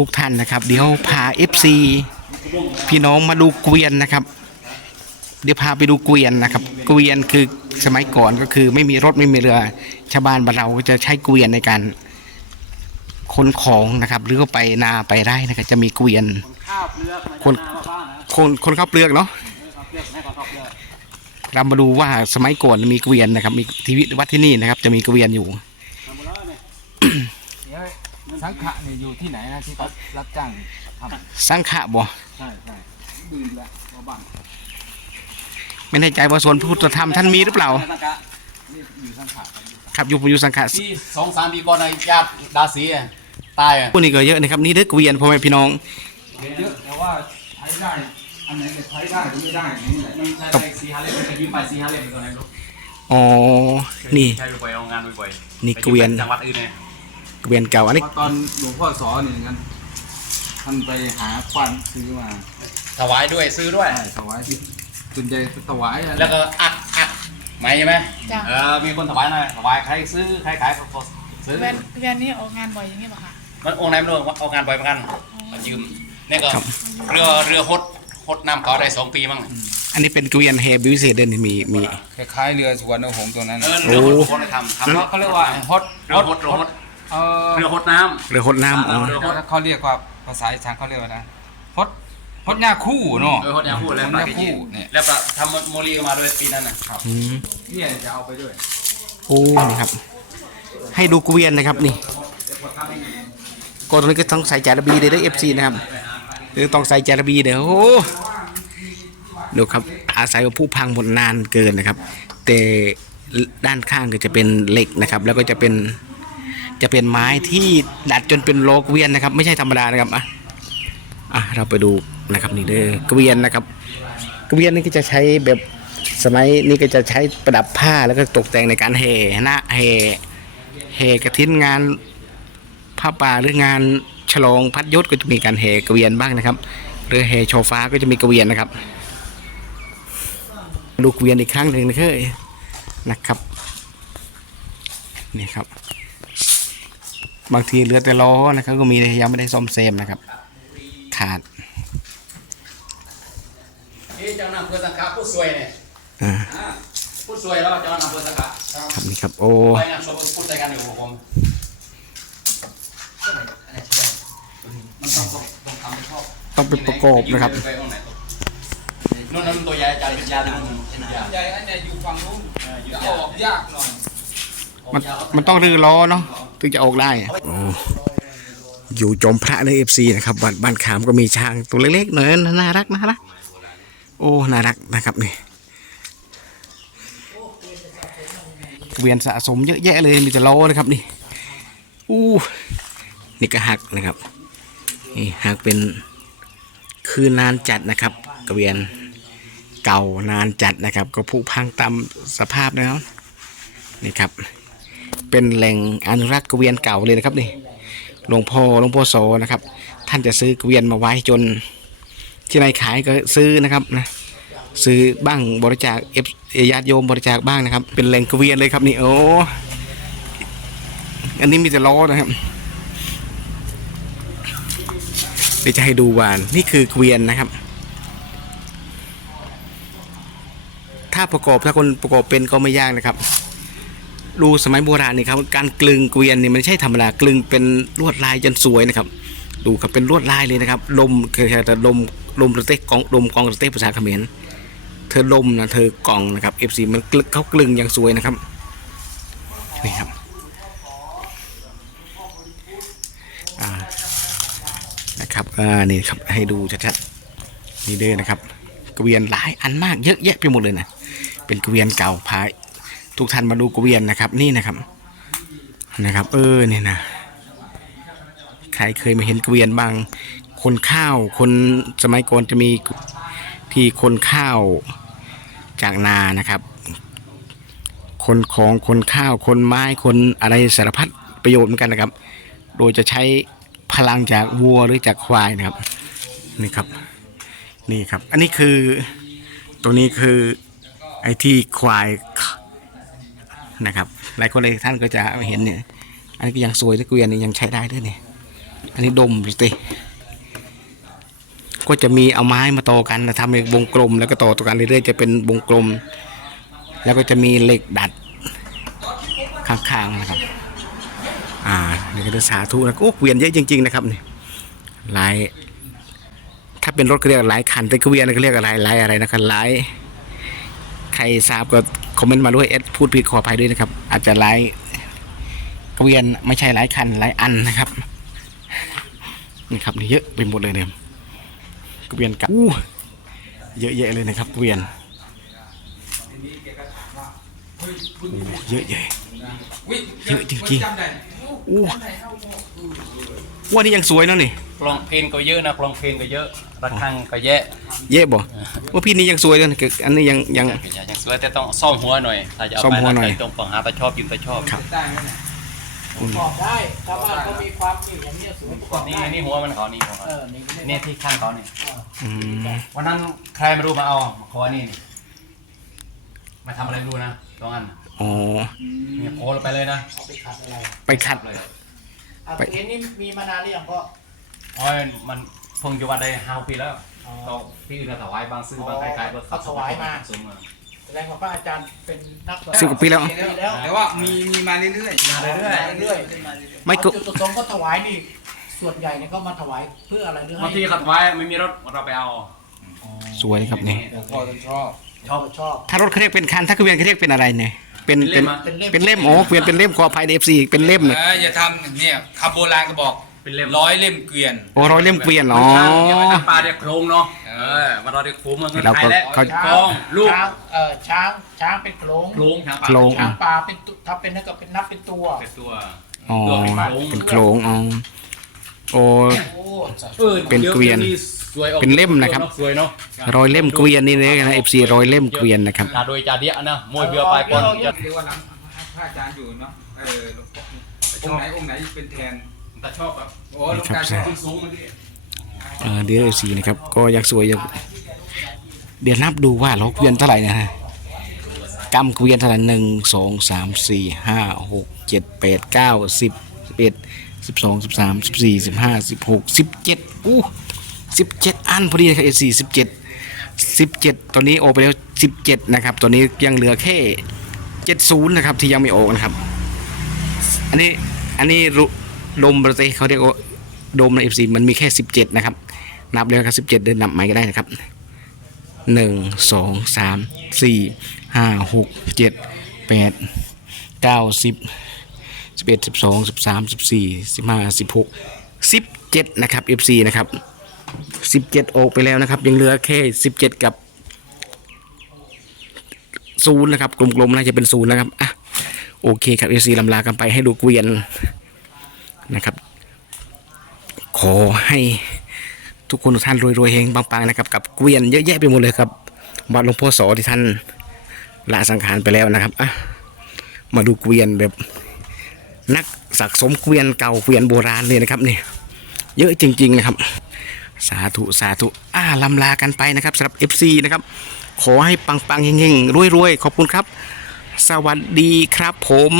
ทุกท่านนะครับ เดี๋ยวพา FC พี่น้องมาดูเกวียนนะครับ เดี๋ยวพาไปดูเกวียนนะครับ เกวียนคือสมัยก่อนก็คือไม่มีรถไม่มีเรือชาวบ้านบ้านเราก็จะใช้เกวียนในการขนของนะครับ หรือก็ไปนาไปไร่นะครับ จะมีเกวียน คนคนคนข้าวเปลือกเนาะเปลือกแม่ก็ข้าวเปลือกเรามาดูว่าสมัยก่อนมีเกวียนนะครับ มีที่วัดที่นี่นะครับ จะมีเกวียนอยู่ ทำหมดแล้วเนี่ย เดี๋ยว สังขะเนี่ยอยู่ที่ไหนนะที่เขารับจ้างทสังขะบ่ำใช่ใช่ดื่มแล้วมาบ้านไม่แน่ใจว่าส่วนพุทธธรรมท่านมีหรือเปล่าสังกะนี่อยู่สังขะกันอยู่ครับอยู่อยู่สังขะที่สองสามปีก่อนในญาติดาสีอะตายอะพวกนี้ก็เยอะนะครับนี่เด้อเกวียนพ่อแม่พี่น้อง เยอะแต่ว่าใช้ได้ อันไหนจะใช้ได้หรือไม่ได้นี่แหละมันใช้ไปสีฮาเล่มันจะยืมไปสีฮาเล่เป็นตัวไหนลูกอ๋อนี่ ใช้บ่อยๆเอางานบ่อยๆนี่เกวียนจังหวัดอื่นเนี่ย เกวียนเก่าอันนี้ เพราะตอนหลวงพ่อสอนนี่กันท่านไปหาควันซื้อมาถวายด้วยซื้อด้วยใช่ถวายที่ส่วนใหญ่ถวายอะไรแล้วก็อัดอัดไหมใช่ไหมจ้ะ เออมีคนถวายหน่อยถวายใครซื้อใครขายก็ซื้อเวียนเวียนนี่ออกงานบ่อยอย่างนี้ป่ะคะมันองค์ไหนไม่รู้เอางานบ่อยเหมือนกันมายืมนี่ก็เรือเรือฮดฮดน้ำเขาได้สองปีมั้งอันนี้เป็นเกวียนเฮบิวเซเดนมีมี คล้ายๆเรือสวนหงส์ตัวนั้นเออเรือฮดฮดทำทำเขาเขาเรียกว่าฮดเรือฮดเรือฮด เออเรือฮดน้ำ เรือหดน้ำอ๋อเรือฮดเขาเรียกว่าภาษาอีสานเขาเรียกว่านะฮดฮดหญ้าคู่เนาะเออฮดยาพูดเลยฮดหญ้าคู่เนี่ยแล้วก็ทำโมลีก็มาด้วยปีนั้นน่ะอืมเนี่ยจะเอาไปด้วย โอ้นี่ครับ ให้ดูเกวียนนะครับนี่ก็ตรงนี้ก็ต้องใส่จาระบีเด้อเอฟซีนะครับหรือต้องใส่จาระบีเด้อโอ้ดูครับอาศัยว่าผู้พังหมดนานเกินนะครับ แต่ด้านข้างก็จะเป็นเหล็กนะครับ แล้วก็จะเป็น จะเป็นไม้ที่ดัดจนเป็นโลเวียนนะครับ ไม่ใช่ธรรมดานะครับอะอะเราไปดูนะครับนี่เด้อเกวียนนะครับ เกวียนนี่ก็จะใช้แบบสมัยนี้ก็จะใช้ประดับผ้าแล้วก็ตกแต่งในการแห่นะแห่แห่กระถินงานผ้าป่าหรืองานฉลองพัดยศก็จะมีการแห่เกวียนบ้างนะครับ หรือแห่โชฟ้าก็จะมีเกวียนนะครับ ดูเกวียนอีกครั้งหนึ่งนะครับนะครับนี่ครับ บางทีเหลือแต่ล้อนะครับก็มียังไม่ได้ซ่อมแซมนะครับ ขาดนี่เจ้าหน้าอำเภอสังขะผู้สวยเนี่ยอ่าอ่าผู้สวยแล้วเจ้าหน้าอำเภอสังขะครับนี่ครับโอ้ไปงานศพพูดใจกันอยู่กับผมมันต้องต้องต้องทำให้ชอบต้องเป็นประกอบนะครับไปตรงไหนนู่นนั่นตัวใหญ่อาจารย์เป็นยาดูเป็นยาใหญ่อันใหญ่อยู่ฝั่งนู้นจะออกยากหน่อยมันมันต้องรื้อล้อเนาะ ถึงจะออกได้โอ้อยู่จอมพระเลยเอฟซีนะครับบ้านบ้านขามก็มีช้างตัวเล็กๆหน่อยน่ารักน่ารักโอ้น่ารักนะครับนี่เกวียนสะสมเยอะแยะเลยมีแต่ล้อนะครับนี่อู้นี่ก็หักนะครับนี่หักเป็นคือนานจัดนะครับเกวียนเก่านานจัดนะครับ ก็ผุพังตามสภาพนะครับนี่ครับ เป็นแหล่งอนุรักษ์เกวียนเก่าเลยนะครับนี่หลวงพ่อหลวงพ่อโสนะครับ ท่านจะซื้อเกวียนมาไว้จน ที่ไหนขายก็ซื้อนะครับนะซื้อบ้างบริจาคเอฟญาติโยมบริจาคบ้างนะครับ เป็นแหล่งเกวียนเลยครับนี่โอ้อันนี้มีแต่ล้อนะครับเดี๋ยวจะให้ดูวานนี่คือเกวียนนะครับ ถ้าประกอบถ้าคนประกอบเป็นก็ไม่ยากนะครับ ดูสมัยโบราณนี่ครับการกลึงเกวียนนี่มันไม่ใช่ธรรมดากลึงเป็นลวดลายจนสวยนะครับ ดูครับเป็นลวดลายเลยนะครับลมคือแต่ลมลมระเตะกองลมกองระเตะภาษาเขมรเธอลมนะเธอกองนะครับเอฟซีมันกลึกเขากลึงอย่างสวยนะครับนี่ครับอ่านะครับอ่านี่ครับให้ดูชัดๆนี่เด้อนะครับ เกวียนหลายอันมากเยอะแยะไปหมดเลยนะเป็นเกวียนเก่าพาย ทุกท่านมาดูเกวียนนะครับนี่นะครับนะครับ เออเนี่ยนะใครเคยมาเห็นเกวียนบ้าง คนข้าวคนสมัยก่อนจะมีที่คนข้าวจากนานะครับ คนของคนข้าวคนไม้คนอะไรสารพัดประโยชน์เหมือนกันนะครับ โดยจะใช้พลังจากวัวหรือจากควายนะครับนี่ครับนี่ครับ อันนี้คือตัวนี้คือไอ้ที่ควาย นะครับ หลายคนเลยท่านก็จะเห็นเนี่ย อันนี้ก็ยังสวยนะเกวียนนี่ยังใช้ได้ด้วยเนี่ย อันนี้ดมดูสิก็จะมีเอาไม้มาต่อกันนะทำเป็นวงกลม แล้วก็ต่อต่อกันเรื่อยๆจะเป็นวงกลม แล้วก็จะมีเหล็กดัดข้างๆนะครับ อ่านี่ก็จะสาธุนะโอ้เกวียนเยอะจริง ๆ นะครับนี่หลาย ถ้าเป็นรถก็เรียกหลายคันแต่เกวียนก็เรียกอะไรหลายอะไรนะครับหลายใครทราบก็ คอมเมนต์มาด้วยเอสพูดผิดขออภัยด้วยนะครับ อาจจะหลายเกวียนไม่ใช่หลายคันหลายอันนะครับนี่ครับนี่เยอะไปหมดเลยเนี่ยเกวียนกับอู้เยอะแยะเลยนะครับเกวียนเยอะแยะเยอะจริงๆอู้ว่านี่ยังสวยนะนี่กลองเพลงก็เยอะนะกลองเพลงก็เยอะ ระฆังก็แยะเย่บ่ว่าพี่นี่ยังสวยเลยนะคืออันนี้ยังยังอย่างสวยแต่ต้องซ่อมหัวหน่อยถ้าจะเอาซ่อมไปหัวหน่อย ตรงฝั่งหาตาชอบยืนตาชอบครับได้ไหมเนี่ยบอกได้ชาวบ้านเขามีความนี่อย่างนี้ยสวยบอกนี่ได้นี่หัวมันเขานี่หัวเขาเออนี่เนี่ยที่ข้างเขานี่อืมวันนั้นใครไม่รู้มาเอาเขาว่านี่นี่มาทำอะไรไม่รู้นะตรงนั้นอ๋อเนี่ยโพลไปเลยนะเอาไปขัดอะไรไปขัดเลยอะตัวเองนี่มีมานานหรือยังพ่อ โอ้ยมัน เพิ่งอยู่วันได้ห้าปีแล้วอ๋อเราที่อื่นเราถวายบางซื้อบางไกลๆเบิกเขาถวายมาสูงมาแสดงว่าพระอาจารย์เป็นนักสวดสิบกว่าปีแล้วแต่ว่ามีมีมาเรื่อยๆ มาเรื่อยเรื่อยไม่ๆก็เอาจุดประสงค์ก็ถวายนี่ส่วนใหญ่เนี่ยเขามาถวายเพื่ออะไรหรือๆให้บางทีเขาถวายไม่มีรถเราไปเอาสวยครับนี่หลวงพ่อท่านชอบ ชอบชอบ ถ้ารถเขาเรียกเป็นคันถ้าเกวียนเขาเรียกเป็นอะไรเนี่ยเป็นเป็นเป็นเล่ม เป็นเล่มโอ้เกวียนเป็นเล่มขออภัยเอฟซีเป็นเล่มเลยเอออย่าทำเนี่ยคำโบราณก็บอก เป็นเล่มร้อยเล่มเกวียน โอ้ร้อยเล่มเกวียนอ๋อเนี่ยมันน้ำปลาเรียกโครงเนาะเออมาเราเรียกโครงเมืองเราไทก็ยแล้วเขากองลูกช้างเอ่อช้างช้างเป็นโขลงโครงช้างปลาโครง ช้างป่าเป็นตุถ้าเป็นนั่นก็เป็นนับเป็นตัว เป็นตัว อ๋อตัวเป็นโครงเป็นโครงอ๋อโอ้ โอ้ออเป็นเกวียนดี๋สวยออกเป็นเล่มนะครับ สวยเนาะร้อยเล่มเกวียนนี่เลยนะเอฟซีร้อยเล่มเกวียนนะครับจาโดยจาเดียนะมวยเบียวไปก่อนจะ เรียกว่าน้ำพระอาจารย์อยู่เนาะเออหลวงพ่อองค์ไหนองค์ไหนเป็นแทน ตาชอบครับโอ้หลวงตาชอบสูงๆมันดิเออเดี๋ยวเอฟซีนะครับ ก็ยังสวยยังเดี๋ยวนับดูว่าเราเกวียนเท่าไหร่นะฮะกำเกวียนเท่าไหร่หนึ่งสองสามสี่ห้าหกเจ็ดแปดเก้าสิบสิบเอ็ดสิบสองสิบสามสิบสี่สิบห้าสิบหกสิบเจ็ดอู้สิบเจ็ดอันพอดีนะครับเอฟซีสิบเจ็ดสิบเจ็ดตอนนี้โออกไปแล้วสิบเจ็ดนะครับ ตอนนี้ยังเหลือแค่เจ็ดศูนย์นะครับที่ยังไม่ออกนะครับ อันนี้อันนี้รุ ดมประเทศเขาเรียกว่าดมในเอฟซีมันมีแค่สิบเจ็ดนะครับ นับเลยครับสิบเจ็ดเดินนับใหม่ก็ได้นะครับหนึ่งสองสามสี่ห้าหกเจ็ดแปดเก้าสิบสิบเอ็ดสิบสองสิบสามสิบสี่สิบห้าสิบหกสิบเจ็ดนะครับเอฟซีนะครับสิบเจ็ดออกไปแล้วนะครับ ยังเหลือแค่สิบเจ็ดกับศูนย์นะครับกลมๆน่าจะเป็นศูนย์นะครับอะโอเคครับเอฟซีลำลากันไปให้ดูเกวียน นะครับ ขอให้ทุกคนทุกท่านรวยๆเฮงปังๆนะครับ กับเกวียนเยอะแยะไปหมดเลยครับวัดหลวงพ่อโสที่ท่านละสังขารไปแล้วนะครับอะมาดูเกวียนแบบนักสะสมเกวียนเก่าเกวียนโบราณเลยนะครับนี่เยอะจริง ๆนะครับ สาธุสาธุอ่าลำลากันไปนะครับสำหรับ FC นะครับ ขอให้ปังๆเฮงๆรวยๆขอบคุณครับ สวัสดีครับผม